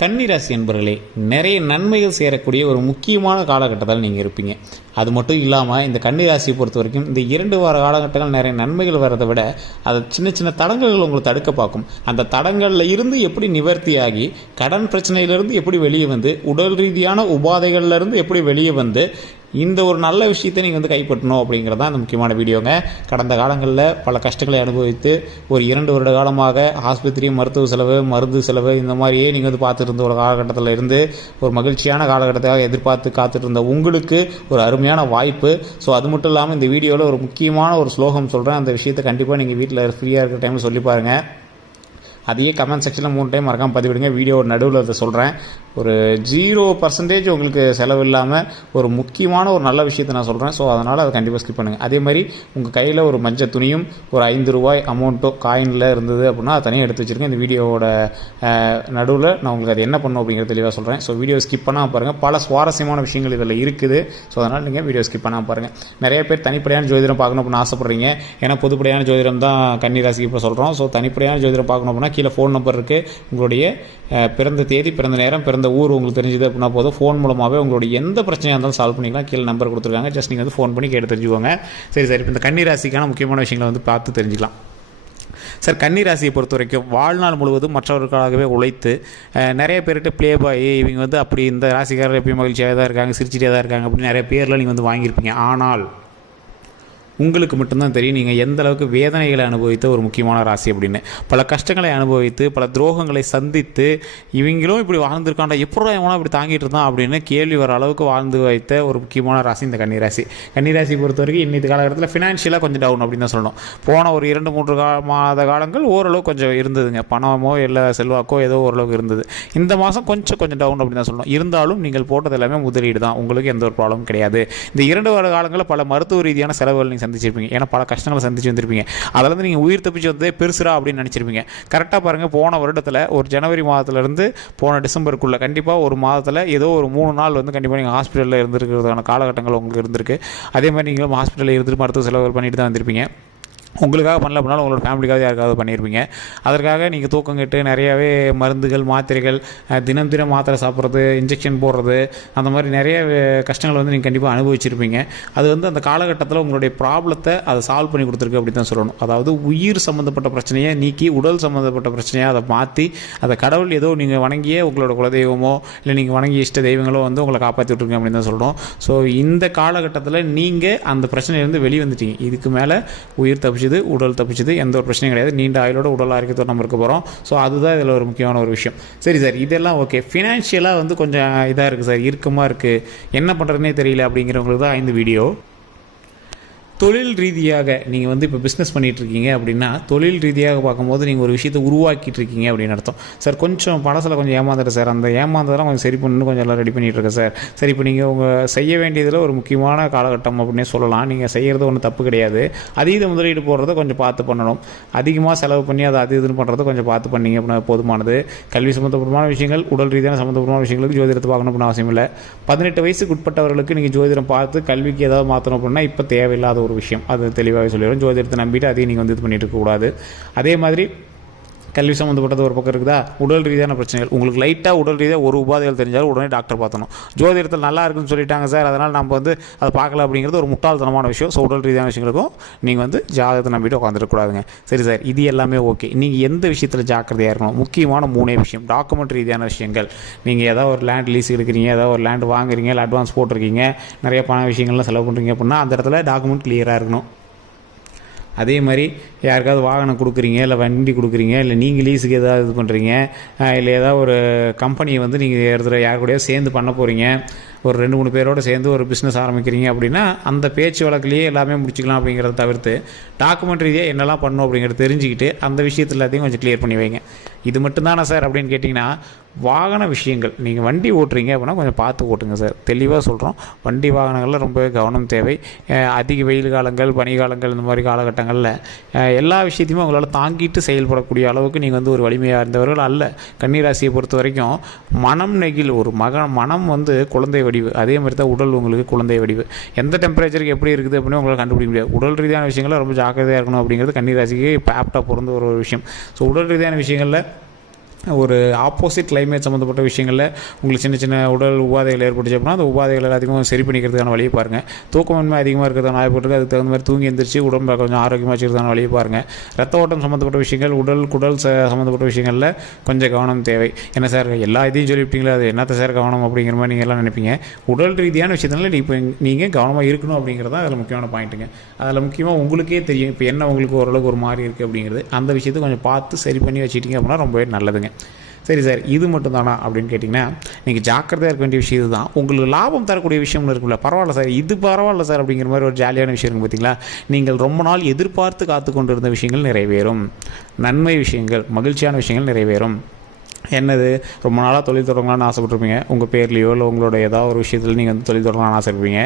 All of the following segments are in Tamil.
கன்னிராசி என்பவர்களே, நிறைய நன்மைகள் சேரக்கூடிய ஒரு முக்கியமான காலகட்டத்தில் நீங்கள் இருப்பீங்க. அது மட்டும் இல்லாமல் இந்த கன்னிராசியை பொறுத்த வரைக்கும் இந்த 2 வார காலகட்டங்கள் நிறைய நன்மைகள் வரதை விட அது சின்ன சின்ன தடங்கல்கள் உங்களை தடுக்க பார்க்கும். அந்த தடங்களில் இருந்து எப்படி நிவர்த்தியாகி கடன் பிரச்சனையிலிருந்து எப்படி வெளியே வந்து உடல் ரீதியான உபாதைகள்லேருந்து எப்படி வெளியே வந்து இந்த ஒரு நல்ல விஷயத்தை நீங்கள் வந்து கைப்பற்றணும் அப்படிங்கிறது தான் அந்த முக்கியமான வீடியோங்க. கடந்த காலங்களில் பல கஷ்டங்களை அனுபவித்து ஒரு 2 வருட காலமாக ஆஸ்பத்திரி மருத்துவ செலவு மருந்து செலவு இந்த மாதிரியே நீங்கள் வந்து பார்த்துட்டு இருந்த ஒரு காலகட்டத்தில் இருந்து ஒரு மகிழ்ச்சியான காலகட்டத்தாக எதிர்பார்த்து காத்துட்டு இருந்த உங்களுக்கு ஒரு அருமையான வாய்ப்பு. ஸோ அது மட்டும் இல்லாமல் இந்த வீடியோவில் ஒரு முக்கியமான ஒரு ஸ்லோகம் சொல்கிறேன். அந்த விஷயத்தை கண்டிப்பாக நீங்கள் வீட்டில் ஃப்ரீயாக இருக்கிற டைமில் சொல்லி பாருங்கள். அதையே கமெண்ட் செக்ஷனில் 3 டைம் மறக்காமல் பதிவிடுங்க. வீடியோ நடுவில் அதை சொல்கிறேன். ஒரு 0% உங்களுக்கு செலவு இல்லாமல் ஒரு முக்கியமான ஒரு நல்ல விஷயத்தை நான் சொல்கிறேன். ஸோ அதனால் அதை கண்டிப்பாக ஸ்கிப் பண்ணுங்கள். அதே மாதிரி உங்கள் கையில் ஒரு மஞ்சள் துணியும் ஒரு ₹5 அமௌண்ட்டோ காயினில் இருந்தது அப்படின்னா அதை தனியாக எடுத்து வச்சுருக்கேன். இந்த வீடியோவோட நடுவில் நான் உங்களுக்கு அது என்ன பண்ணணும் அப்படிங்கிறது தெளிவாக சொல்கிறேன். ஸோ வீடியோ ஸ்கிப் பண்ணாமல் பாருங்கள். பல சுவாரஸ்யமான விஷயங்கள் இதில் இருக்குது. ஸோ அதனால் நீங்கள் வீடியோ ஸ்கிப் பண்ணாமல் பாருங்கள். நிறைய பேர் தனிப்படையான ஜோதிடம் பார்க்கணும் அப்படின்னு ஆசைப்பட்றீங்க. ஏன்னா பொதுப்படையான ஜோதிடம் தான் கன்னிராசிக்கு இப்போ சொல்கிறோம். ஸோ தனிப்படையான ஜோதிடம் பார்க்கணும் அப்படின்னா கீழே ஃபோன் நம்பர் இருக்குது. உங்களுடைய பிறந்த தேதி, பிறந்த நேரம், பிறந்த ஊர் உங்களுக்கு தெரிஞ்சது அப்படின்னா போதும். ஃபோன் மூலமாகவே உங்களுடைய எந்த பிரச்சனையாக இருந்தாலும் சால்வ் பண்ணிக்கலாம். கீழே நம்பர் கொடுத்துருக்காங்க. ஜஸ்ட் நீங்கள் வந்து ஃபோன் பண்ணி கேட்டு தெரிஞ்சுக்கோங்க. சரி இப்போ இந்த கன்னிராசிக்கான முக்கியமான விஷயங்களை வந்து பார்த்து தெரிஞ்சுக்கலாம். சார், கன்னிராசியை பொறுத்த வரைக்கும் வாழ்நாள் முழுவதும் மற்றவர்களுக்காகவே உழைத்து நிறைய பேர்கிட்ட ப்ளே பாய் இவங்க வந்து அப்படி இந்த ராசிக்காரர் எப்பயும் மகிழ்ச்சியாக தான் இருக்காங்க, சிரிச்சிட்டே தான் இருக்காங்க அப்படின்னு நிறைய பேரில் நீங்கள் வந்து வாங்கியிருப்பீங்க. ஆனால் உங்களுக்கு மட்டும்தான் தெரியும் நீங்கள் எந்த அளவுக்கு வேதனைகளை அனுபவித்த ஒரு முக்கியமான ராசி அப்படின்னு. பல கஷ்டங்களை அனுபவித்து பல துரோகங்களை சந்தித்து இவங்களும் இப்படி வாழ்ந்துருக்காண்டா எப்படா எவனா இப்படி தாங்கிட்டு இருந்தான் அப்படின்னு கேள்வி வர அளவுக்கு வாழ்ந்து வைத்த ஒரு முக்கியமான ராசி இந்த கன்னிராசி. கன்னிராசி பொறுத்த வரைக்கும் இன்னைக்கு காலகட்டத்தில் ஃபினான்ஷியலாக கொஞ்சம் டவுன் அப்படின்னு தான் சொல்லணும். போன ஒரு 2-3 மாத காலங்கள் ஓரளவு கொஞ்சம் இருந்ததுங்க. பணமோ இல்லை செல்வாக்கோ ஏதோ ஓரளவுக்கு இருந்தது. இந்த மாதம் கொஞ்சம் டவுன் அப்படின்னு தான் சொல்லணும். இருந்தாலும் நீங்கள் போட்டது எல்லாமே முதலீடு தான். உங்களுக்கு எந்த ஒரு ப்ராப்ளமும் கிடையாது. இந்த 2 வார காலங்களில் பல மருத்துவ ரீதியான செலவுகள் நீங்கள் சந்திச்சிருப்பீங்க. ஏன்னா பல கஷ்டங்களை சந்திச்சு வந்திருப்பீங்க. அதில் வந்து நீங்கள் உயிர் தப்பிச்சு வந்ததே பெருசுரா அப்படின்னு நினச்சிருப்பீங்க. கரெக்டாக பாருங்கள், போன வருடத்தில் ஒரு ஜனவரி மாதத்துலேருந்து போன டிசம்பருக்குள்ளே கண்டிப்பாக ஒரு மாதத்தில் ஏதோ ஒரு 3 நாள் வந்து கண்டிப்பாக நீங்கள் ஹாஸ்பிட்டலில் இருந்திருக்கிறதுக்கான காலகட்டங்கள் உங்களுக்கு இருந்திருக்கு. அதே மாதிரி நீங்களும் ஹாஸ்பிட்டலில் இருந்துட்டு மருத்துவ செலவுகள் பண்ணிட்டு தான் வந்திருப்பீங்க. உங்களுக்காக பண்ணல அப்படின்னாலும் உங்களோட ஃபேமிலிக்காக யாருக்காவது பண்ணியிருப்பீங்க. அதற்காக நீங்கள் தூக்கம் கெட்டு நிறையாவே மருந்துகள் மாத்திரைகள் தினம் மாத்திரை சாப்பிட்றது, இன்ஜெக்ஷன் போடுறது, அந்த மாதிரி நிறைய கஷ்டங்கள் வந்து நீங்கள் கண்டிப்பாக அனுபவிச்சிருப்பீங்க. அது வந்து அந்த காலகட்டத்தில் உங்களுடைய ப்ராப்ளத்தை அதை சால்வ் பண்ணி கொடுத்துருக்கு அப்படி தான் சொல்லணும். அதாவது உயிர் சம்மந்தப்பட்ட பிரச்சனையை நீக்கி உடல் சம்மந்தப்பட்ட பிரச்சனையை அதை மாற்றி அதை கடவுள் ஏதோ நீங்கள் வணங்கிய உங்களோட குலதெய்வமோ இல்லை நீங்கள் வணங்கிய இஷ்ட தெய்வங்களோ வந்து உங்களை காப்பாற்றி விட்ருங்க அப்படின்னு தான் சொல்லணும். ஸோ இந்த காலகட்டத்தில் நீங்கள் அந்த பிரச்சனையிலேருந்து வெளியே வந்துட்டீங்க. இதுக்கு மேலே உயிர் தப்பிச்சு உடல் தப்பிச்சது எந்த ஒரு பிரச்சனையும் கிடையாது. நீண்ட ஆயுளோட உடல் ஆரோக்கியத்தோடு நம்ம இருக்க போகிறோம். ஸோ அதுதான் இதில் ஒரு முக்கியமான ஒரு விஷயம். சரி சார், இதெல்லாம் ஓகே. ஃபினான்ஷியலாக வந்து கொஞ்சம் இதாக இருக்குது சார், இறுக்கமாக இருக்குது, என்ன பண்ணுறதுனே தெரியல அப்படிங்கிறவங்களுக்கு தான் இந்த வீடியோ. தொழில் ரீதியாக நீங்கள் வந்து இப்போ பிஸ்னஸ் பண்ணிகிட்ருக்கீங்க அப்படின்னா தொழில் ரீதியாக பார்க்கும்போது நீங்கள் ஒரு விஷயத்தை உருவாக்கிட்டு இருக்கீங்க அப்படின்னு அர்த்தம். சார் கொஞ்சம் படத்தில் கொஞ்சம் ஏமாந்துட்டு சார், அந்த ஏமாந்ததெல்லாம் கொஞ்சம் சரி பண்ணணும், கொஞ்சம் எல்லாம் ரெடி பண்ணிகிட்ருக்கேன் சார். சரி, இப்போ நீங்கள் உங்கள் செய்ய வேண்டியதில் ஒரு முக்கியமான காலகட்டம் அப்படின்னே சொல்லலாம். நீங்கள் செய்கிறது ஒன்றும் தப்பு கிடையாது. அதீத முதலீடு போடுறத கொஞ்சம் பார்த்து பண்ணணும். அதிகமாக செலவு பண்ணி அதை இதுன்னு பண்ணுறதை கொஞ்சம் பார்த்து பண்ணிங்க அப்படின்னா போதுமானது. கல்வி சம்மந்தப்பட்டமான விஷயங்கள், உடல் ரீதியான சம்மந்தப்பட்டமான விஷயங்களுக்கு ஜோதிடத்தை பார்க்கணும் அப்படின்னு அவசியம் இல்லை. 18 வயசுக்கு உட்பட்டவர்களுக்கு நீங்கள் ஜோதிடம் பார்த்து கல்விக்கு ஏதாவது மாற்றணும் அப்படின்னா இப்போ தேவையில்லாத ஒரு விஷயம். அது தெளிவாகவே சொல்லிடுறோம். ஜோதிடத்தை நம்பிட்டு அதையும் நீங்கள் வந்து இது பண்ணிட்டு இருக்கக்கூடாது. அதே மாதிரி கல்வி சம்மந்தப்பட்டது ஒரு பக்கம் இருக்குதா, உடல் ரீதியான பிரச்சனைகள் உங்களுக்கு லைட்டாக உடல் ரீதியாக ஒரு உபாதைகள் தெரிஞ்சாலும் உடனே டாக்டர் பார்த்தணும். ஜோதிடத்தில் நல்லா இருக்குன்னு சொல்லிட்டாங்க சார், அதனால் நம்ம வந்து அதை பார்க்கல அப்படிங்கிறது ஒரு முட்டாள்தனமான விஷயம். ஸோ உடல் ரீதியான விஷயங்களுக்கும் நீங்கள் வந்து ஜாதகத்தை நம்பிட்டு உட்காந்துருக்கக்கூடாதுங்க. சரி சார், இது எல்லாமே ஓகே. நீங்கள் எந்த விஷயத்தில் ஜாக்கிரதையாக இருக்கணும்? முக்கியமான 3 விஷயம். டாக்குமெண்ட் ரீதியான விஷயங்கள். நீங்கள் ஏதாவது ஒரு லேண்ட் லீஸ் எடுக்கிறீங்க, ஏதாவது ஒரு லேண்ட் வாங்குறீங்க, இல்லை அட்வான்ஸ் போட்டிருக்கீங்க, நிறைய பண விஷயங்கள்லாம் செலவு பண்ணுறீங்க அப்படின்னா அந்த இடத்துல டாக்குமெண்ட் கிளியராக இருக்கணும். அதே மாதிரி யாருக்காவது வாகனம் கொடுக்குறீங்க, இல்லை வண்டி கொடுக்குறீங்க, இல்லை நீங்கள் லீஸுக்கு ஏதாவது இது பண்ணுறீங்க, இல்லை ஏதாவது ஒரு கம்பெனியை வந்து நீங்கள் இடத்துல யார் கூடயோ சேர்ந்து பண்ண போகிறீங்க, ஒரு 2-3 பேரோடு சேர்ந்து ஒரு பிஸ்னஸ் ஆரம்பிக்கிறீங்க அப்படின்னா அந்த பேச்சு வழக்கிலேயே எல்லாமே முடிச்சுக்கலாம். அப்படிங்கிறத தவிர்த்து டாக்குமெண்ட் ரீதியாக என்னெல்லாம் பண்ணணும் அப்படிங்கிறத தெரிஞ்சுக்கிட்டு அந்த விஷயத்தில் எல்லாத்தையும் கொஞ்சம் கிளியர் பண்ணி வைங்க. இது மட்டும்தானா சார் அப்படின்னு கேட்டிங்கன்னா, வாகன விஷயங்கள் நீங்கள் வண்டி ஓட்டுறீங்க அப்படின்னா கொஞ்சம் பார்த்து ஓட்டுங்க சார். தெளிவாக சொல்கிறோம், வண்டி வாகனங்களில் ரொம்பவே கவனம் தேவை. அதிக வெயில் காலங்கள், பனிக்காலங்கள், இந்த மாதிரி காலகட்டங்களில் எல்லா விஷயத்தையுமே உங்களால் தாங்கிட்டு செயல்படக்கூடிய அளவுக்கு நீங்கள் வந்து ஒரு வலிமையாக இருந்தவர்கள் அல்ல. கன்னிராசியை பொறுத்த வரைக்கும் மனம் நெகிழ் ஒரு மனம் வந்து குழந்தை வடிவு. அதே மாதிரி தான் உடல் உங்களுக்கு குழந்தை வடிவு. எந்த டெம்பரேச்சருக்கு எப்படி இருக்குது அப்படின்னு உங்களால் கண்டுபிடிக்க முடியாது. உடல் ரீதியான விஷயங்களில் ரொம்ப ஜாக்கிரதையாக இருக்கணும் அப்படிங்கிறது கன்னிராசிக்கு இப்போ ஆப்டாக பிறந்த ஒரு விஷயம். ஸோ உடல் ரீதியான விஷயங்களில் ஒரு ஆப்போசிட் கிளைமேட் சம்மந்தப்பட்ட விஷயங்களில் உங்களுக்கு சின்ன சின்ன உடல் உபாதைகள் ஏற்பட்டுச்சு அப்படின்னா அந்த உபாதைகள் எல்லாத்தையும் சரி பண்ணிக்கிறதுக்கான வழியை பாருங்கள். தூக்கமின்மை அதிகமாக இருக்கிறதான வாய்ப்பு அதுக்கு தகுந்த மாதிரி தூங்கி எந்திரிச்சு உடம்பை கொஞ்சம் ஆரோக்கியமாக வச்சுக்கிறதான வழியை பாருங்கள். ரத்த ஓட்டம் சம்மந்தப்பட்ட விஷயங்கள் குடல் சம்மந்தப்பட்ட விஷயங்களில் கொஞ்சம் கவனம் தேவை. என்ன சார் எல்லா இதையும் சொல்லிவிட்டீங்களா, அது என்னத்தை சார் கவனம் அப்படிங்கிற மாதிரி நீங்கள் எல்லாம் நினைப்பீங்க. உடல் ரீதியான விஷயத்தினால இப்போ நீங்கள் கவனமாக இருக்கணும் அப்படிங்கிறது தான் அதில் முக்கியமான பாயிண்ட்டுங்க. அதில் முக்கியமாக உங்களுக்கே தெரியும் இப்போ என்ன உங்களுக்கு ஓரளவுக்கு ஒரு மாதிரி இருக்குது அப்படிங்கிறது. அந்த விஷயத்தை கொஞ்சம் பார்த்து சரி பண்ணி வச்சுக்கிட்டீங்க அப்படின்னா ரொம்பவே நல்லதுங்க. சரி சார், இது மட்டும் தானா அப்படின்னு கேட்டிங்கன்னா நீங்கள் ஜாக்கிரதையாக இருக்க வேண்டிய விஷயம் இதுதான். உங்களுக்கு லாபம் தரக்கூடிய விஷயம்னு இருக்குல்ல, பரவாயில்ல சார் இது பரவாயில்ல சார் அப்படிங்கிற மாதிரி ஒரு ஜாலியான விஷயம் இருக்குது பார்த்தீங்களா. நீங்கள் ரொம்ப நாள் எதிர்பார்த்து காத்து கொண்டு இருந்த விஷயங்கள் நிறைவேறும். நன்மை விஷயங்கள், மகிழ்ச்சியான விஷயங்கள் நிறைவேறும். என்னது, ரொம்ப நாளாக தொழில் தொடங்கலான்னு ஆசைப்பட்டிருப்பீங்க. உங்கள் பேர்லையோ இல்லை உங்களோட ஏதாவது ஒரு விஷயத்தில் நீங்கள் வந்து தொழில் தொடங்கலான்னு ஆசைப்பீங்க.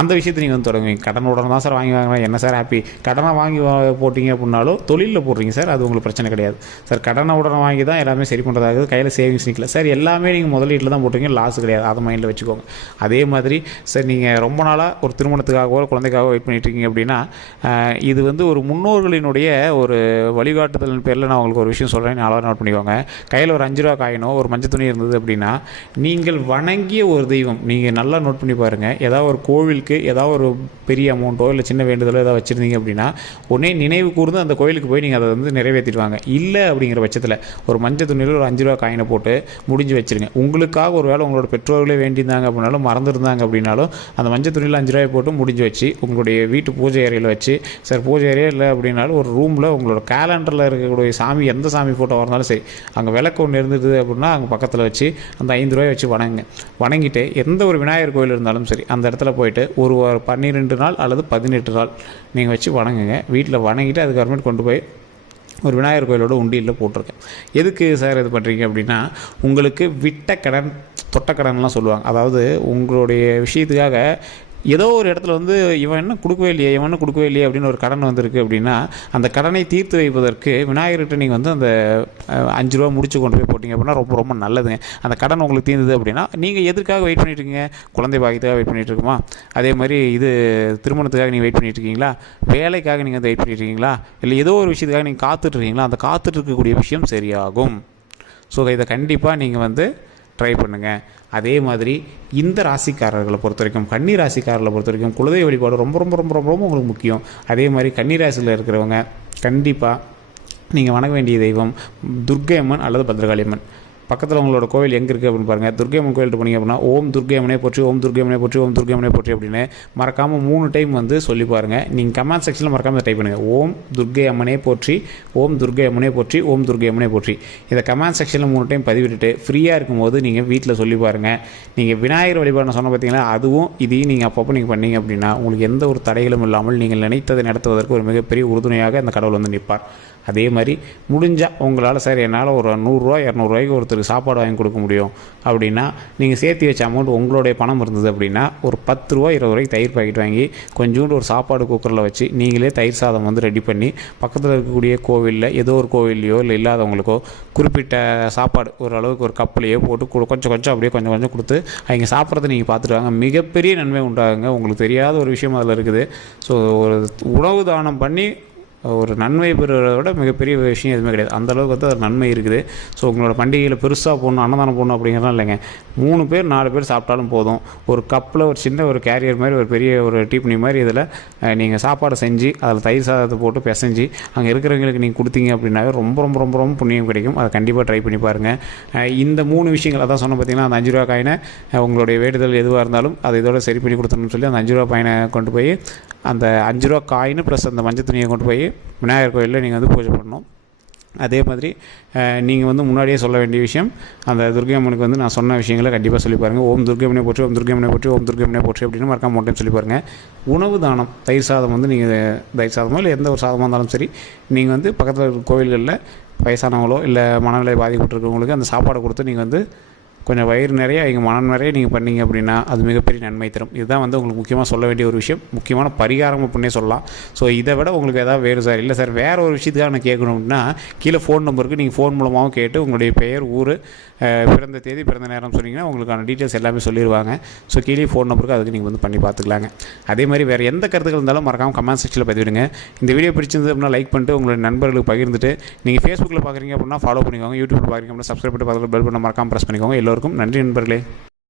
அந்த விஷயத்தை நீங்கள் வந்து தொடங்குவீங்க. கடன் உடனே தான் சார் வாங்கி வாங்கினா என்ன சார் ஹாப்பி. கடனை வாங்கி போட்டிங்க அப்படின்னாலும் தொழிலில் போடுறீங்க சார், அது உங்களுக்கு பிரச்சனை கிடையாது சார். கடனை உடனே வாங்கி தான் எல்லாமே சரி பண்ணுறதாகுது, கையில் சேவிங்ஸ் நிற்கல சார். எல்லாமே நீங்கள் முதலீட்டில் தான் போட்டிங்க, லாஸ் கிடையாது, அதை மைண்டில் வச்சுக்கோங்க. அதே மாதிரி சார் நீங்கள் ரொம்ப நாளாக ஒரு திருமணத்துக்காகவோ குழந்தைக்காகவோ வெயிட் பண்ணிட்டுருக்கீங்க அப்படின்னா இது வந்து ஒரு முன்னோர்களினுடைய ஒரு வழிகாட்டுதலின் பேரில் நான் உங்களுக்கு ஒரு விஷயம் சொல்கிறேன், நல்லா நோட் பண்ணிக்கோங்க. கையில் ஒரு 5 ரூபா காயினோ ஒரு மஞ்சள் துணி இருந்தது அப்படின்னா நீங்கள் வணங்கிய ஒரு தெய்வம், நீங்கள் நல்லா நோட் பண்ணி பாருங்கள். ஏதாவது ஒரு கோவிலுக்கு ஏதாவது ஒரு பெரிய அமௌண்ட்டோ இல்லை சின்ன வேண்டுதலோ ஏதாவது வச்சுருந்தீங்க அப்படின்னா உடனே நினைவு கூர்ந்து அந்த கோயிலுக்கு போய் நீங்கள் அதை வந்து நிறைவேற்றிடுவாங்க. இல்லை அப்படிங்கிற பட்சத்தில் ஒரு மஞ்சள் துணியில் ஒரு 5 ரூபா காயினை போட்டு முடிஞ்சு வச்சுருங்க. உங்களுக்காக ஒரு வேளை உங்களோட பெற்றோர்களே வேண்டியிருந்தாங்க அப்படின்னாலும் மறந்துருந்தாங்க அப்படின்னாலும் அந்த மஞ்சள் துணியில் 5 ரூபாய் போட்டு முடிஞ்சு வச்சு உங்களுடைய வீட்டு பூஜை அறையில் வச்சு, சார் பூஜை அறையே இல்லை அப்படின்னாலும் ஒரு ரூமில் உங்களோட கேலண்டரில் இருக்கக்கூடிய சாமி, எந்த சாமி ஃபோட்டோ வரனாலும் சரி, அங்கே விளக்கு ஒன்று இருந்துட்டு அப்படின்னா அங்கே பக்கத்தில் வச்சு அந்த 5 ரூபாய் வச்சு வணங்கிட்டு எந்த ஒரு விநாயகர் கோயில் இருந்தாலும் சரி அந்த இடத்துல போயிட்டு ஒரு 12 நாள் அல்லது 18 நாள் நீங்கள் வச்சு வணங்குங்க. வீட்டில் வணங்கிட்டு அதுக்கப்புறமேட்டு கொண்டு போய் ஒரு விநாயகர் கோயிலோட உண்டியில் போட்டிருக்கேன். எதுக்கு சார் இது பண்ணுறீங்க அப்படின்னா உங்களுக்கு விட்ட கடன் தொட்ட கடன்லாம் சொல்லுவாங்க. அதாவது உங்களுடைய விஷயத்துக்காக ஏதோ ஒரு இடத்துல வந்து இவன் என்ன கொடுக்கவே இல்லையே அப்படின்னு ஒரு கடன் வந்திருக்கு அப்படின்னா அந்த கடனை தீர்த்து வைப்பதற்கு விநாயகர்கிட்ட நீங்கள் வந்து அந்த 5 ரூபா முடிச்சு கொண்டு போய் போட்டிங்க அப்படின்னா ரொம்ப ரொம்ப நல்லதுங்க. அந்த கடன் உங்களுக்கு தீர்ந்தது அப்படின்னா நீங்கள் எதுக்காக வெயிட் பண்ணிட்டுருக்கீங்க, குழந்தை பாக்கியத்துக்காக வெயிட் பண்ணிட்டு இருக்குமா, அதே மாதிரி இது திருமணத்துக்காக நீங்கள் வெயிட் பண்ணிட்டு இருக்கீங்களா, வேலைக்காக நீங்கள் வந்து வெயிட் பண்ணிட்டு இருக்கீங்களா, இல்லை ஏதோ ஒரு விஷயத்துக்காக நீங்கள் காத்துட்ருக்கீங்களா, அந்த காத்துட்டு இருக்கக்கூடிய விஷயம் சரியாகும். ஸோ இதை கண்டிப்பாக நீங்கள் வந்து ட்ரை பண்ணுங்கள். அதே மாதிரி இந்த ராசிக்காரர்களை பொறுத்த வரைக்கும், கன்னி ராசிக்காரர்களை பொறுத்த வரைக்கும் குலதெய்வ வழிபாடு ரொம்ப ரொம்ப ரொம்ப ரொம்ப ரொம்ப உங்களுக்கு முக்கியம். அதே மாதிரி கன்னி ராசியில் இருக்கிறவங்க கண்டிப்பாக நீங்கள் வணங்க வேண்டிய தெய்வம் துர்க்கை அம்மன் அல்லது பத்ரகாளி அம்மன். பக்கத்தில் உங்களோட கோவில் எங்கே இருக்குது அப்படின்னு பாருங்கள். துர்க்கை அம்மன் கோயில்ட்டு போனீங்க அப்படின்னா ஓம் துர்க்கை அம்மனே போற்றி, ஓம் துர்க்கை அம்மனே போற்றி, ஓம் துர்க்கை அம்மனே போற்றி அப்படின்னு மறக்காமல் 3 டைம் வந்து சொல்லி பாருங்கள். நீங்கள் கமெண்ட் செக்ஷனில் மறக்காமல் டைப் பண்ணுங்கள், ஓம் துர்க்கை அம்மனே போற்றி, ஓம் துர்க்கை அம்மனே போற்றி, ஓம் துர்க்கை அம்மனே போற்றி. இதை கமெண்ட் செக்ஷனில் 3 டைம் பதிவிட்டுட்டு ஃப்ரீயாக இருக்கும்போது நீங்கள் வீட்டில் சொல்லி பாருங்கள். நீங்கள் விநாயகர் வழிபாடு சொன்ன பார்த்தீங்கன்னா அதுவும் இதையும் நீங்கள் அப்பப்போ நீங்கள் பண்ணீங்க அப்படின்னா உங்களுக்கு எந்த ஒரு தடைகளும் இல்லாமல் நீங்கள் நினைத்ததை நடத்துவதற்கு ஒரு மிகப்பெரிய உறுதுணையாக அந்த கடவுள் வந்து நிற்பார். அதே மாதிரி முடிஞ்சால் உங்களால் சார் என்னால் ஒரு 100 ரூபா 200 ரூபாய்க்கு ஒருத்தருக்கு சாப்பாடு வாங்கி கொடுக்க முடியும் அப்படின்னா நீங்கள் சேர்த்து வச்ச அமௌண்ட் உங்களுடைய பணம் இருந்தது அப்படின்னா ஒரு 10 ரூபா 20 ரூபாய்க்கு தயிர் பாக்கெட் வாங்கி கொஞ்சோண்டு ஒரு சாப்பாடு குக்கரில் வச்சு நீங்களே தயிர் சாதம் வந்து ரெடி பண்ணி பக்கத்தில் இருக்கக்கூடிய கோவிலில் ஏதோ ஒரு கோவில்லையோ இல்லை இல்லாதவங்களுக்கோ குறிப்பிட்ட சாப்பாடு ஓரளவுக்கு ஒரு கப்பலையோ போட்டு கொஞ்சம் கொஞ்சம் அப்படியே கொஞ்சம் கொஞ்சம் கொடுத்து அவங்க சாப்பிட்றத நீங்கள் பார்த்துட்டு வாங்க. மிகப்பெரிய நன்மை உண்டாகுங்க. உங்களுக்கு தெரியாத ஒரு விஷயம் அதில் இருக்குது. ஸோ ஒரு உணவு தானம் பண்ணி ஒரு நன்மை பெறுவதை விட மிகப்பெரிய விஷயம் எதுவுமே கிடையாது. அந்தளவுக்கு வந்து அது நன்மை இருக்குது. ஸோ உங்களோட பண்டிகையில் பெருசாக போடணும், அன்னதானம் போடணும் அப்படிங்கிறலாம் இல்லைங்க. 3 பேர் 4 பேர் சாப்பிட்டாலும் போதும். ஒரு கப்பில் ஒரு சின்ன ஒரு கேரியர் மாதிரி ஒரு பெரிய ஒரு டீப்பனி மாதிரி இதில் நீங்கள் சாப்பாடு செஞ்சு அதில் தயிர் சாதத்தை போட்டு பிசைஞ்சு அங்கே இருக்கிறவங்களுக்கு நீங்கள் கொடுத்தீங்க அப்படின்னாவே ரொம்ப ரொம்ப ரொம்ப ரொம்ப புண்ணியம் கிடைக்கும். அதை கண்டிப்பாக ட்ரை பண்ணி பாருங்கள். இந்த 3 விஷயங்கள் அதான் சொன்ன பார்த்தீங்கன்னா அந்த 5 ரூபா காயினை உங்களுடைய வேண்டுதல் எதுவாக இருந்தாலும் அதை இதோட சரி பண்ணி கொடுத்தணும்னு சொல்லி அந்த 5 ரூபா காயினை கொண்டு போய் அந்த 5 ரூபா காயின் ப்ளஸ் அந்த மஞ்சள் துணியை கொண்டு போய் விநாயகர் கோயிலில் நீங்கள் வந்து பூஜை பண்ணணும். அதே மாதிரி நீங்கள் வந்து முன்னாடியே சொல்ல வேண்டிய விஷயம் அந்த துர்க்கை அம்மனுக்கு வந்து நான் சொன்ன விஷயங்களை கண்டிப்பாக சொல்லி பாருங்கள். ஓம் துர்க்கை அம்மனே போற்றி, ஓம் துர்க்கை அம்மனே போற்றி, ஓம் துர்க்கை அம்மனே போற்றி அப்படின்னு மறக்காம 1 டைம் சொல்லி பாருங்கள். உணவு தானம் தயிர் சாதம் வந்து நீங்கள் தயிர் சாதமோ இல்லை எந்த ஒரு சாதமாக இருந்தாலும் சரி நீங்கள் வந்து பக்கத்தில் இருக்கிற கோவில்களில் வயசானவங்களோ இல்லை மனநிலை பாதிக்கப்பட்டிருக்கிறவங்களுக்கு அந்த சாப்பாடு கொடுத்து நீங்கள் வந்து கொஞ்சம் வயிறு நிறைய இங்கே மனம் நிறைய நீங்கள் பண்ணீங்க அப்படின்னா அது மிகப்பெரிய நன்மை தரும். இதுதான் வந்து உங்களுக்கு முக்கியமாக சொல்ல வேண்டிய ஒரு விஷயம், முக்கியமான பரிகாரம் அப்படின்னே சொல்லலாம். ஸோ இதை விட உங்களுக்கு ஏதாவது வேறு சார், இல்லை சார் வேறு ஒரு விஷயத்துக்காக நான் கேட்கணும் அப்படின்னா கீழே ஃபோன் நம்பருக்கு நீங்கள் ஃபோன் மூலமாகவும் கேட்டு உங்களுடைய பெயர், ஊர், பிறந்த தேதி, பிறந்த நேரம் சொன்னீங்கன்னா உங்களுக்கான டீட்டெயில்ஸ் எல்லாமே சொல்லிடுவாங்க. ஸோ கீழே ஃபோன் நம்பருக்கு அதுக்கு நீங்கள் வந்து பண்ணி பார்த்துக்கலாங்க. அதே மாதிரி வேறு எந்த கருத்துக்கள் இருந்தாலும் மறக்காமல் கமெண்ட் செக்ஷனில் பதிவிடுங்க. இந்த வீடியோ பிடிச்சிருந்தது அப்படின்னா லைக் பண்ணிட்டு உங்களுடைய நண்பர்களுக்கு பகிர்ந்துட்டு, நீங்கள் ஃபேஸ்புக்கில் பார்க்குறீங்க அப்படின்னா ஃபாலோ பண்ணிக்கோங்க, யூடியூப்பில் பார்க்குறீங்க அப்படின்னா சப்ஸ்கிரைப் பண்ணிட்டு பக்கத்தில் பெல் பண்ண மறக்காமல் ப்ரெஸ் பண்ணிக்கோங்க. எல்லோருக்கும் நன்றி நண்பர்களே.